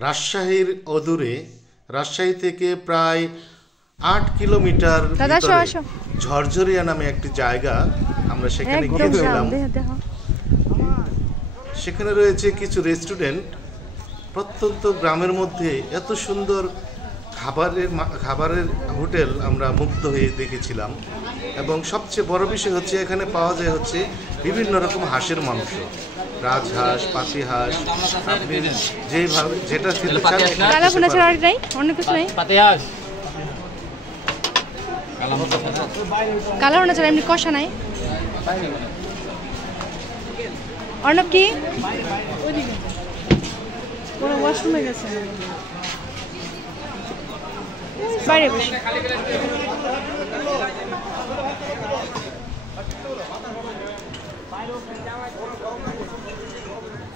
রাজশাহীর অদূরে, রাজশাহী থেকে প্রায় ৮ কিলোমিটার ঝরঝরিয়া নামে একটি জায়গা, আমরা সেখানে গিয়েছিলাম। সেখানে রয়েছে কিছু রেস্টুরেন্ট, প্রত্যন্ত গ্রামের মধ্যে এত সুন্দর খাবারের হোটেল আমরা মুগ্ধ হয়ে দেখেছিলাম। এবং সবচেয়ে বড় বিষয় হচ্ছে এখানে পাওয়া যায় হচ্ছে বিভিন্ন রকম হাঁসের মাংস, রাজহাঁস, পাতিহাঁস, আপনি যেভাবে যেটা খেতে চান। কালাভুনা ছাড়া এমনি কষা নাই? অর্ণব কি ওয়াশরুমে গেছে বাইরে বসে।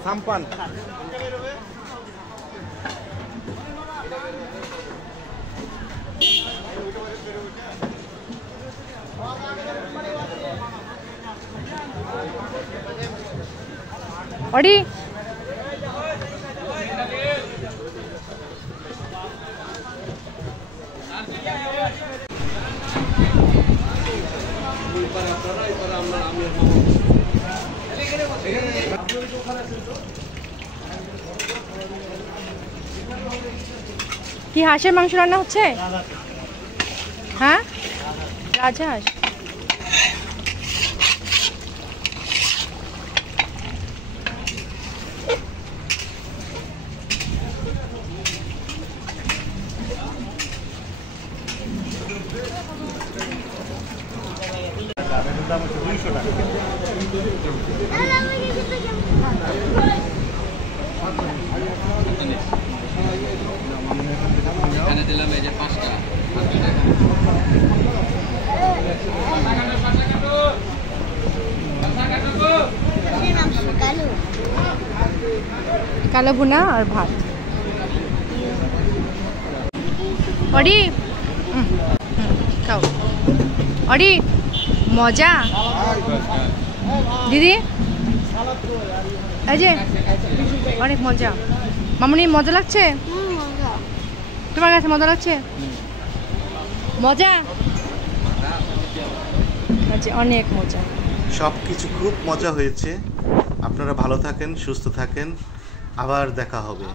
সাম্পান অডি কি হাঁসের মাংস রান্না হচ্ছে? হ্যাঁ, রাজহাঁস। এখানে দিলাম এই যে 5টা। কালো ভুনা আর ভাত। অডি খাও। অডি মজা দিদি, এই যে অনেক মজা। মামুনি মজা লাগছে? তোমার কাছে মজা লাগছে? মজা আচ্ছা, অনেক মজা। সব কিছু খুব মজা হয়েছে। আপনারা ভালো থাকেন, সুস্থ থাকেন, আবার দেখা হবে।